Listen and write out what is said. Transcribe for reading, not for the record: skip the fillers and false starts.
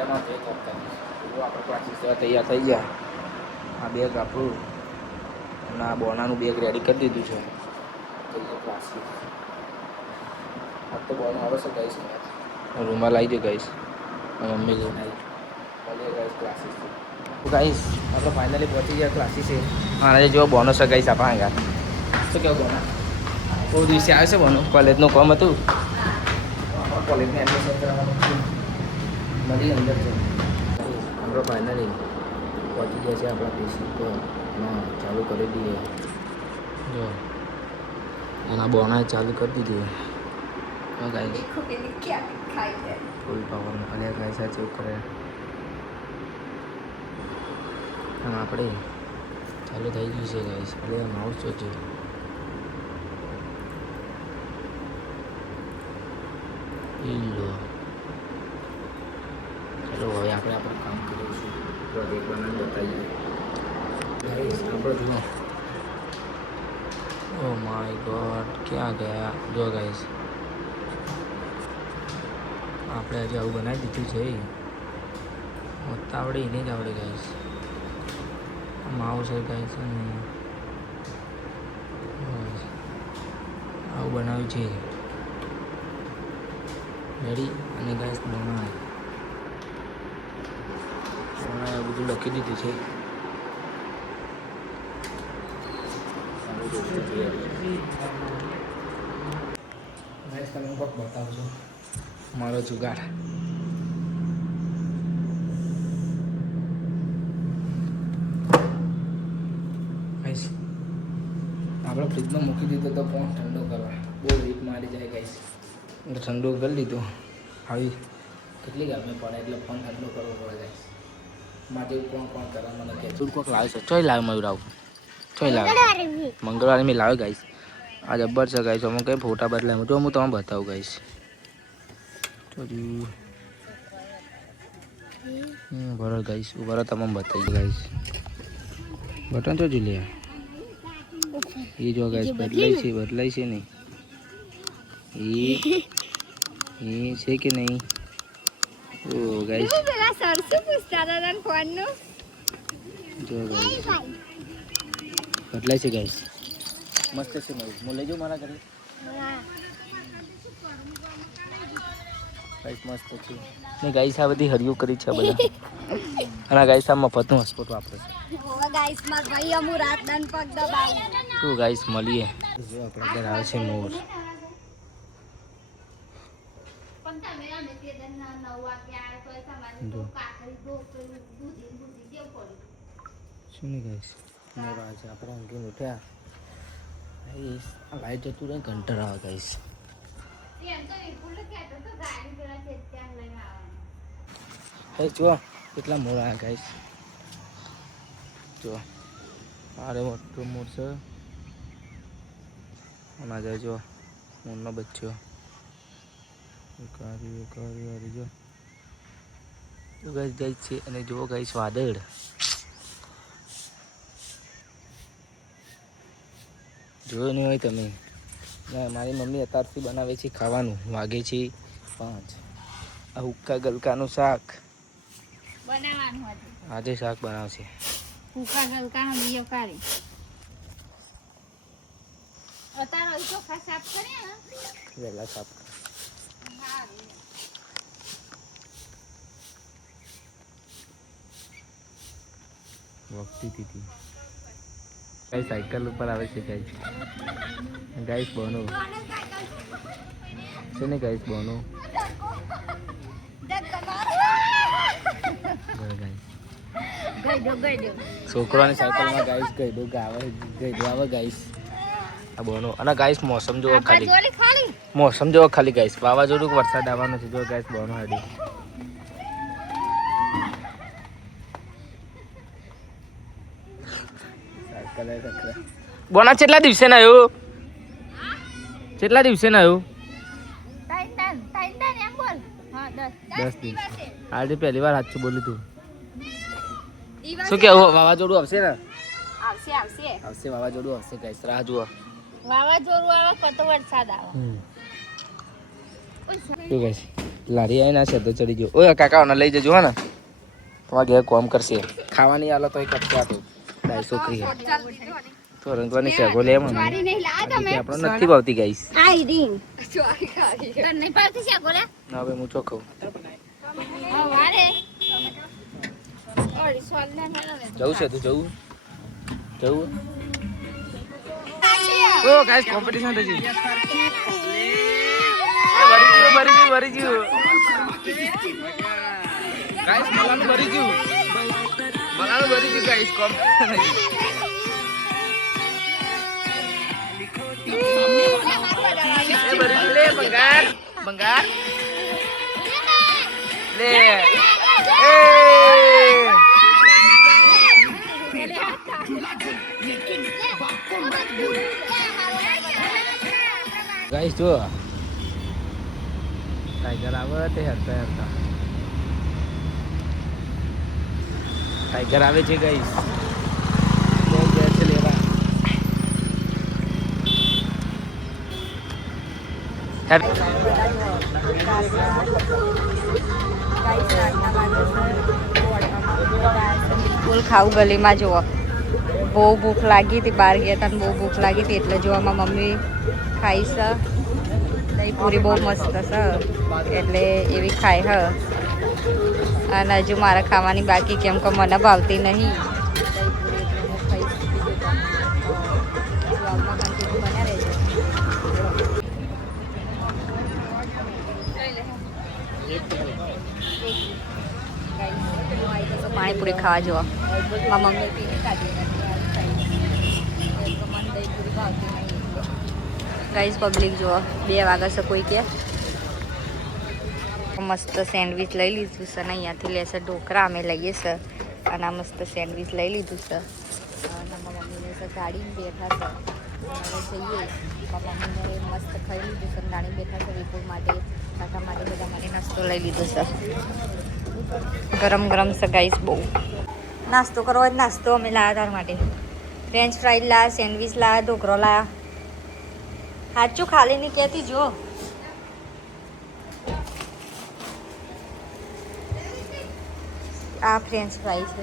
મજામાં જઈ કરતા આપણે ક્લાસીસ જવા તૈયાર થઈ ગયા. આ બેગ આપણું અને આ બોનાનું બેગ રેડી કરી દીધું છે. જઈએ ક્લાસીસ. આ તો બોનો આવે છે ગાઈસ. રૂમાલ આવી ગયો ગાઈસ. મમ્મી લઈને આવી મળીએ ગાઈસ ક્લાસીસ. તો ગાઈસ આપણે ફાઇનલી પહોંચી ગયા ક્લાસીસે. હા જો બોનો છે ગાઈસ આપણા આગળ. શું કહેવું બોના? બહુ દિવસે આવે છે બોનો. કોલેજનું કામ હતું. કોલેજમાં એડમિશન કરાવવાનું મળી અંદર છે. આપણે ફાઇનલી પહોંચી ગયા છે આપણા પીસી પર. હા ચાલુ કરી દઈએ. જો એના બોનાએ ચાલુ કરી દીધું. હા ગાઈસ ફૂલ પાવર અલ્યા ગાઈસ આ ચેક કરે. આમ આપણે ચાલુ થઈ ગયું છે ગાઈસ. અલ્યા માઉસ જોજો. લો ચલો હવે આપણે આપણું કામ કરીશું. પ્રોજેક્ટ બનાવીને બતાવીએ. આપણે જુઓ. ઓ માય ગોડ ક્યાં ગયા જો ગાઈસ. આપણે હજી આવું બનાવી દીધું છે. આવડે એને જ આવડે ગાઈસ. માઉસ છે ગાઈસ. આવું બનાવ્યું છે રેડી. અને ગાઈસ બોના બધું લખી દીધું છે. ગાઈસ તમે કોક બતાવજો મારો જુગાડ. ગાઈસ આપણે ફ્રીજમાં મૂકી દીધો તો ફોન ઠંડો કરવા. બહુ હીટ મારી જાય ગાઈસ. એટલે ઠંડો કરી લીધો. આવી કેટલી ગરમી પડે એટલે ફોન ઠંડો કરવો પડે ગાઈસ. માટે કોણ કોણ કરે મને કહે. તું કોક લાવે છે. ચોય લાવે મયુર આવું. ચોય લાવે મંગળવારે મેં લાવે ગાઈસ. આ જબ્બર છે ગાઈસ. અમુક કંઈ ફોટા બદલાય જો હું તમને બતાવું ગાઈસ. બરાબર ગાઈસ બરાબર તમામ બતાવી ગાઈસ. બટન તો જોઈ લે. એ જો ગાઈસ બદલાય છે નહીં. એ છે કે નહીં? ઓ ગાઈસ પેલા સરસુ પૂછતા હતા ફોન નું. જો ગાઈસ બદલાય છે ગાઈસ. મસ્ત છે મયુર. હું લઈ જાઉં મારા ઘરે. ગાઈસ મસ્ત છે ને ગાઈસ. આ બધી હરિયો કરી છે બધા. અને ગાઈસ આ મફતનું હોસ્પોટ વાપરે છે. હવે ગાઈસ માર ભાઈ અમુ રાત દાન પગ દબાવી. તો ગાઈસ મળીએ. જો આપણે ઘર આવે છે મોર. શું નહીં ગાઈસ મોર આવે છે. આપણે ઊંઘીને ઉઠ્યા. આ લાઈટ જતું રહે ઘંટર આવે ગાઈસ. જો કેટલા મોર આવ્યા ગાઈસ. જો અરે મોટો મોર છે. આમાં જાય જો મોરનો બચ્ચો. કારી જો ગાઈસ ગાઈસ છે. અને જુઓ ગાઈસ વાદળ. જોયું નહીં હોય તમે. મારી મમ્મી અત્યારથી બનાવે છે ખાવાનું. વાગે છે 5. આ હુક્કા ગલકાનું શાક બનાવવાનું હતું. આજે શાક બનાવશે. હુકા ગલકાનો બીયો કાઢી અતારો ઈ ચોખા સાફ કર્યા ને વહેલા સાફ વખતી હતી. ગાઈસ સાયકલ ઉપર આવે છે ગાઈસ. ગાઈસ બોનો છે ને ગાઈસ બોનો. છોકરાની સાયકલમાં ગાઈસ ગઈડો આવે ગાઈસ. આ બોનો. અને ગાઈસ મોસમ જોવો ખાલી. મોસમ જોવો ખાલી ગાઈસ. વાવાઝોડું વરસાદ આવવાનો છે. જો ગાઈસ બોનો હાડી. બોના કેટલા દિવસે ના આવ્યો? કેટલા દિવસે ના આવ્યો? 10 દિવસ. આજે પહેલી વાર સાચું બોલ્યું તું. શું કેવું વાવાઝોડું આવશે ને? આવશે વાવાઝોડું આવશે ગાઈસ. રાહ જુઓ. વાવાઝોડું આવે કતો વરસાદ આવે. શું કહે છે લારી આવી ના છે તો ચડી ગયો ઓય કાકાઓને લઈ જજો હો ને તમારા ઘેર કોમ કરશે ખાવાની હાલત હોય કપચે આપો ભાઈ છોકરી તો રંગવાની શેગો લે મને આપણે નથી ભાવતી ગાઈસ આઈ રીંગ તને નહીં પાડતી છે ગોલા ના હવે હું ચોખ્ખું વારે ઓરી સોલ્લા ને જવું છે તું જવું ઓ ગાઈસ કોમ્પિટિશન થઈ ગઈ ભરી ગયું ગાઈસ મલાનું ભરી ગયું ગાઈસ કોમ્પિટિશન લે બંગાર લે ગાઈસ જો ટાઈગર આવે તે હરતા ટાઈગર આવે છે ગાઈસ છે લેવા બિલકુલ ખાવું ગલીમાં જુઓ બહુ ભૂખ લાગી હતી બહાર ગયા હતા બહુ ભૂખ લાગી હતી એટલે જો આમાં મમ્મી ખાઈશ દહીં પૂરી બહુ મસ્ત છે એટલે એવી ખાય અને હજુ મારે ખાવાની બાકી કેમ કે મને ભાવતી નહીં પાણીપુરી ખાવા જુઓ મારા મમ્મી પીને ખાધી ગાઈસ પબ્લિક જુઓ 2 વાગ્યા છે કોઈ કે મસ્ત સેન્ડવિચ લઈ લીધું છે ને અહીંયાથી લેશે ઢોકળા અમે લઈએ છે અને આ મસ્ત સેન્ડવિચ લઈ લીધું છે અને મારા મમ્મીને છે ગાડીને બેઠા છે હવે જઈએ મારા મમ્મીને મસ્ત ખાઈ લીધું છે ગાડી બેઠા છે વિપુલ માટે કાકા માટે બધા માટે નાસ્તો લઈ લીધો છે ગરમ ગરમ છે ગાઈસ બહુ નાસ્તો કરવો જ નાસ્તો અમે લાવ્યા તાર માટે ફ્રેન્ચ ફ્રાઈડ લાયા સેન્ડવિચ લાયા ઢોકળો લાયા સાચું ખાલી નહીં કહેતી જો આ ફ્રેન્ચ ફ્રાઈ છે